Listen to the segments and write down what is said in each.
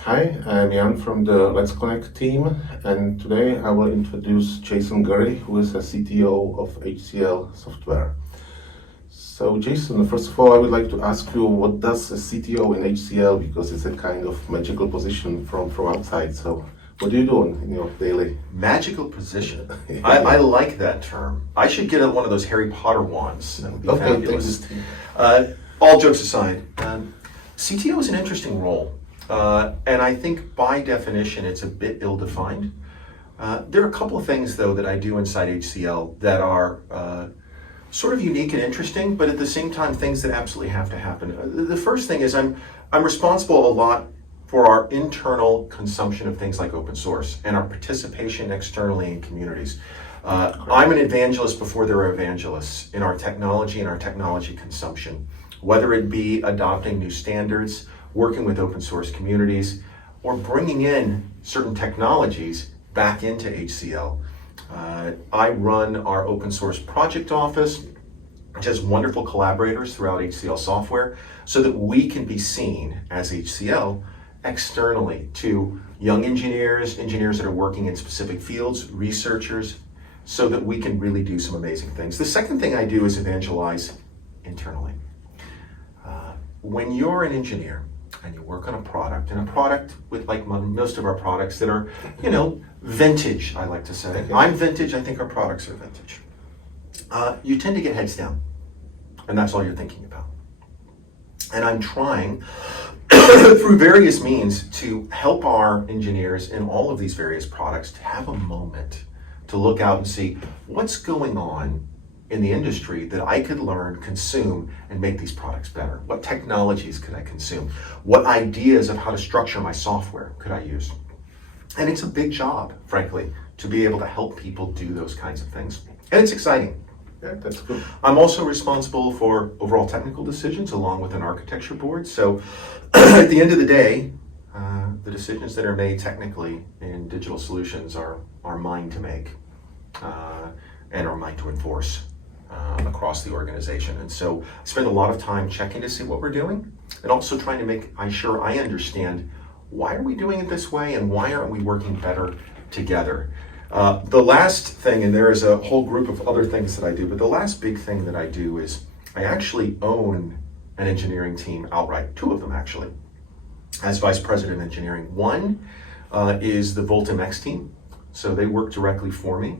Hi, I'm Jan from the LetsConnect team, and today I will introduce Jason Gurry, who is a CTO of HCL Software. So, Jason, first of all, I would like to ask you, what does a CTO in HCL, because it's a kind of magical position from outside. So, what do you do in your daily? Magical position. I like that term. I should get one of those Harry Potter wands. That would be fabulous. All jokes aside, CTO is an interesting role. And I think by definition, it's a bit ill-defined. There are a couple of things, though, that I do inside HCL that are sort of unique and interesting, but at the same time, things that absolutely have to happen. The first thing is I'm responsible a lot for our internal consumption of things like open source and our participation externally in communities. I'm an evangelist before there are evangelists in our technology and our technology consumption, whether it be adopting new standards, working with open source communities, or bringing in certain technologies back into HCL. I run our open source project office, which has wonderful collaborators throughout HCL software, so that we can be seen as HCL externally to young engineers that are working in specific fields, researchers, so that we can really do some amazing things. The second thing I do is evangelize internally. When you're an engineer, and you work on a product, and a product with, like most of our products that are, vintage, I like to say. Okay. I'm vintage, I think our products are vintage. You tend to get heads down, and that's all you're thinking about. And I'm trying, through various means, to help our engineers in all of these various products to have a moment to look out and see what's going on in the industry that I could learn, consume, and make these products better. What technologies could I consume? What ideas of how to structure my software could I use? And it's a big job, frankly, to be able to help people do those kinds of things. And it's exciting. Yeah, that's good. I'm also responsible for overall technical decisions along with an architecture board. So at the end of the day, the decisions that are made technically in digital solutions are mine to make and are mine to enforce across the organization. And so I spend a lot of time checking to see what we're doing and also trying to make sure I understand why are we doing it this way and why aren't we working better together. The last thing, and there is a whole group of other things that I do, but the last big thing that I do is I actually own an engineering team outright, two of them actually, as Vice President of Engineering. One is the VoltMX team, so they work directly for me.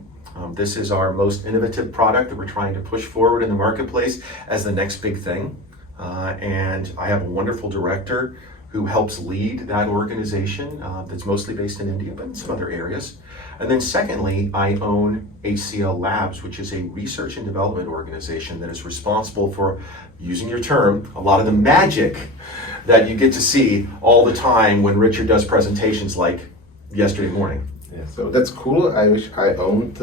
This is our most innovative product that we're trying to push forward in the marketplace as the next big thing. And I have a wonderful director who helps lead that organization that's mostly based in India, but in some other areas. And then secondly, I own HCL Labs, which is a research and development organization that is responsible for, using your term, a lot of the magic that you get to see all the time when Richard does presentations like yesterday morning. Yeah, so that's cool. I wish I owned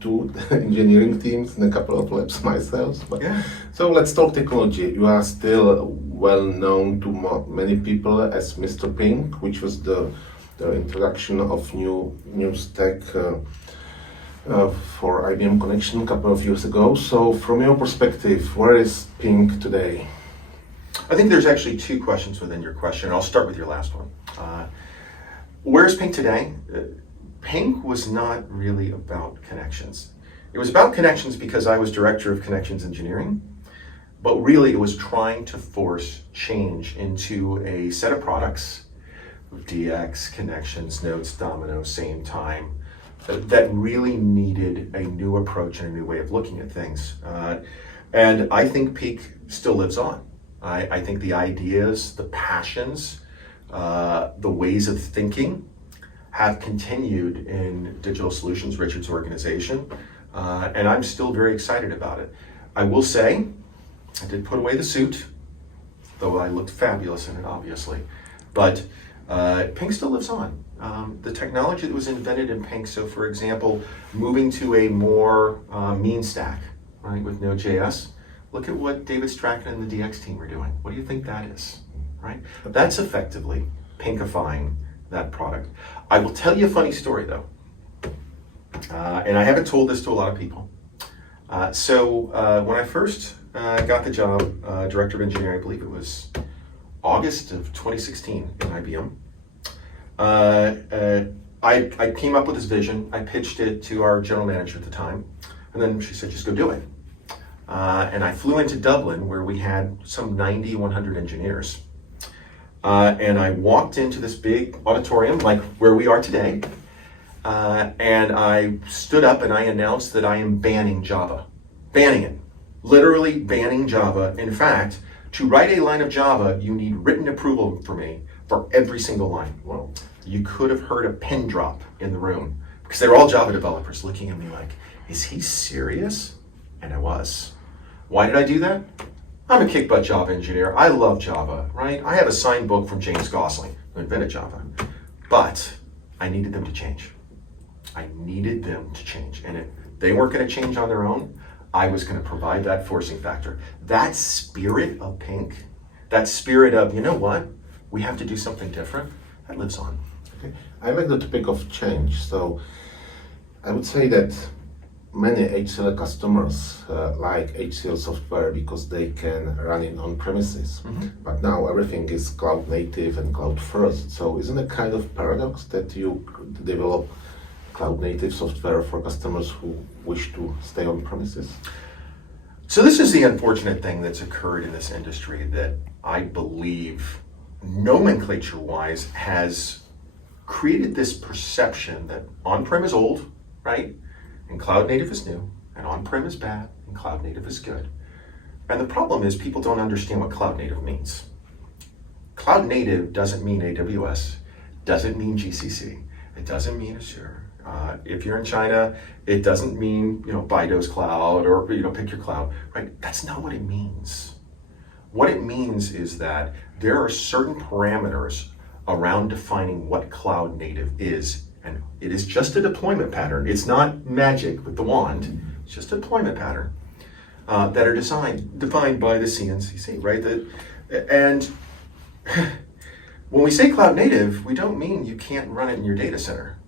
two engineering teams and a couple of labs myself. But Yeah. So let's talk technology. You are still well known to many people as Mr. Pink, which was the introduction of new stack for IBM Connection a couple of years ago. So from your perspective, where is Pink today? I think there's actually two questions within your question. I'll start with your last one. Where's Pink today? Pink was not really about connections. It was about connections because I was director of connections engineering, but really it was trying to force change into a set of products, DX, connections, nodes, domino, same time, that really needed a new approach and a new way of looking at things. And I think Pink still lives on. I think the ideas, the passions, the ways of thinking have continued in Digital Solutions, Richard's organization, and I'm still very excited about it. I will say, I did put away the suit, though I looked fabulous in it, obviously, but Pink still lives on. The technology that was invented in Pink, so for example, moving to a more mean stack, right, with Node.js, look at what David Strachan and the DX team are doing. What do you think that is, right? That's effectively Pinkifying that product. I will tell you a funny story though, and I haven't told this to a lot of people. When I first got the job, Director of Engineering, I believe it was August of 2016 in IBM, I came up with this vision. I pitched it to our general manager at the time, and then she said, just go do it. And I flew into Dublin, where we had some 90, 100 engineers. And I walked into this big auditorium, like where we are today, and I stood up and I announced that I am banning Java. Banning it. Literally banning Java. In fact, to write a line of Java, you need written approval from me for every single line. Well, you could have heard a pin drop in the room, because they were all Java developers looking at me like, is he serious? And I was. Why did I do that? I'm a kick-butt Java engineer. I love Java, right? I have a signed book from James Gosling, who invented Java. But I needed them to change. I needed them to change. And if they weren't going to change on their own, I was going to provide that forcing factor. That spirit of Pink, that spirit of, you know what, we have to do something different, that lives on. Okay. I like the topic of change. So I would say that many HCL customers like HCL software because they can run it on premises. Mm-hmm. But now everything is cloud native and cloud first. So isn't it kind of paradox that you develop cloud native software for customers who wish to stay on premises? So this is the unfortunate thing that's occurred in this industry that I believe nomenclature-wise has created this perception that on-prem is old, right? And cloud native is new, and on-prem is bad, and cloud native is good. And the problem is people don't understand what cloud native means. Cloud native doesn't mean AWS, doesn't mean GCC, it doesn't mean Azure. If you're in China, it doesn't mean, Baidu's cloud or, pick your cloud, right? That's not what it means. What it means is that there are certain parameters around defining what cloud native is. And it is just a deployment pattern. It's not magic with the wand. It's just a deployment pattern that are defined by the CNCC, right? And when we say cloud native, we don't mean you can't run it in your data center.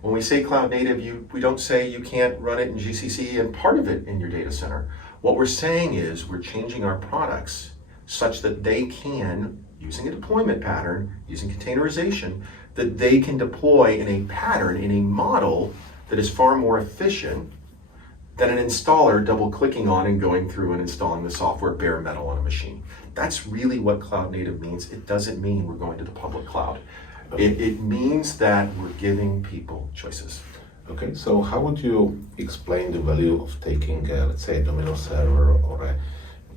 When we say cloud native, we don't say you can't run it in GCC and part of it in your data center. What we're saying is we're changing our products such that they can, using a deployment pattern, using containerization, that they can deploy in a pattern, in a model that is far more efficient than an installer double-clicking on and going through and installing the software bare metal on a machine. That's really what cloud native means. It doesn't mean we're going to the public cloud. It means that we're giving people choices. Okay, so how would you explain the value of taking, let's say, a Domino server or a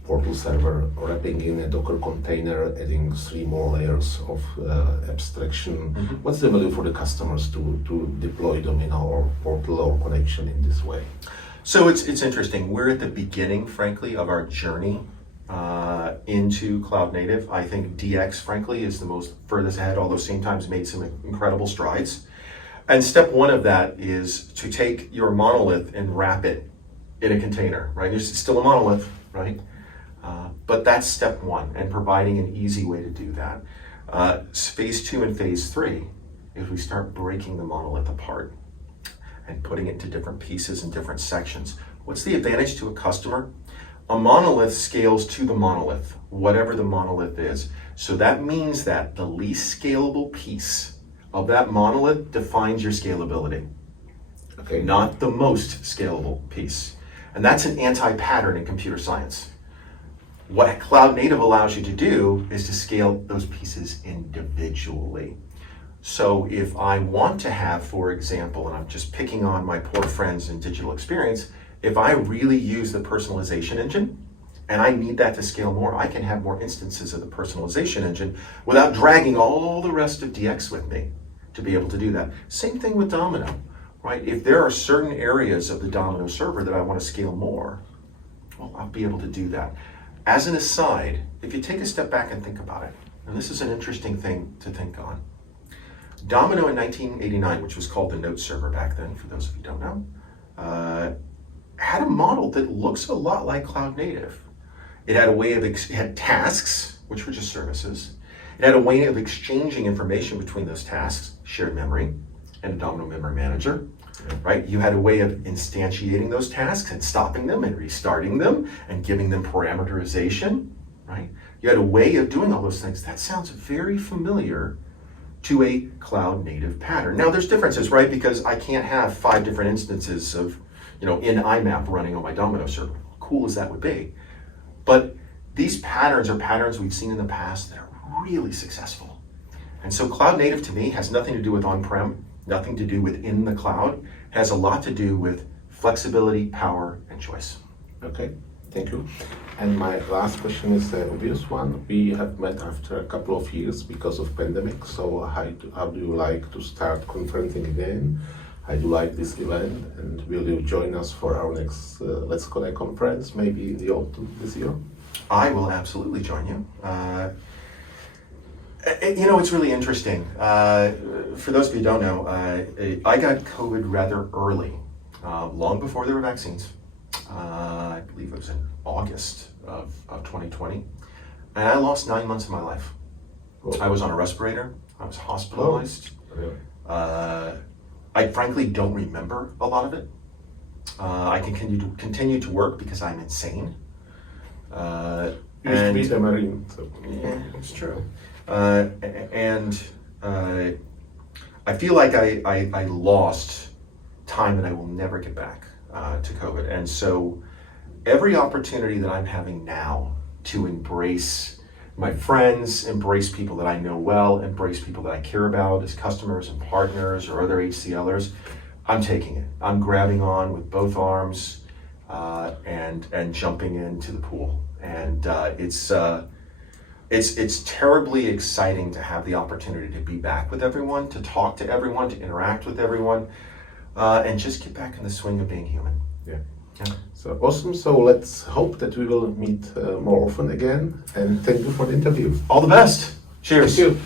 portal server, wrapping in a Docker container, adding 3 more layers of abstraction? Mm-hmm. What's the value for the customers to deploy Domino or portal or connection in this way? So it's interesting. We're at the beginning, frankly, of our journey into cloud native. I think DX, frankly, is the most furthest ahead, although same times made some incredible strides. And step 1 of that is to take your monolith and wrap it in a container, right? It's still a monolith, right? But that's step 1, and providing an easy way to do that. Phase 2 and phase 3 is we start breaking the monolith apart and putting it into different pieces and different sections. What's the advantage to a customer? A monolith scales to the monolith, whatever the monolith is. So that means that the least scalable piece of that monolith defines your scalability. Okay. Not the most scalable piece. And that's an anti-pattern in computer science. What cloud native allows you to do is to scale those pieces individually. So if I want to have, for example, and I'm just picking on my poor friends in digital experience, if I really use the personalization engine and I need that to scale more, I can have more instances of the personalization engine without dragging all the rest of DX with me to be able to do that. Same thing with Domino, right? If there are certain areas of the Domino server that I want to scale more, well, I'll be able to do that. As an aside, if you take a step back and think about it, and this is an interesting thing to think on, Domino in 1989, which was called the Note server back then, for those of you who don't know, had a model that looks a lot like cloud native. It had a way of, it had tasks, which were just services. It had a way of exchanging information between those tasks, shared memory, and a Domino memory manager, right? You had a way of instantiating those tasks and stopping them and restarting them and giving them parameterization, right? You had a way of doing all those things. That sounds very familiar to a cloud native pattern. Now there's differences, right? Because I can't have 5 different instances of, in IMAP running on my Domino server. Cool as that would be. But these patterns are patterns we've seen in the past that are really successful. And so cloud native to me has nothing to do with on-prem, nothing to do with in the cloud. It has a lot to do with flexibility, power, and choice. Okay, thank you. And my last question is the obvious one. We have met after a couple of years because of pandemic. So how do you like to start conferencing again? How do you like this event? And will you join us for our next Let's Connect conference, maybe in the autumn this year? I will absolutely join you. It's really interesting. For those of you who don't know, I got COVID rather early, long before there were vaccines. I believe it was in August of 2020. And I lost 9 months of my life. Oh. I was on a respirator. I was hospitalized. Oh, yeah. I frankly don't remember a lot of it. I can continue to work because I'm insane. You used to be a Marine. So. Yeah, it's true. And I feel like I lost time that I will never get back to COVID. And so every opportunity that I'm having now to embrace my friends, embrace people that I know well, embrace people that I care about as customers and partners or other HCLers, I'm taking it. I'm grabbing on with both arms and jumping into the pool. And it's terribly exciting to have the opportunity to be back with everyone, to talk to everyone, to interact with everyone, and just get back in the swing of being human. Yeah. So awesome. So let's hope that we will meet more often again. And thank you for the interview. All the best. Cheers. Thank you.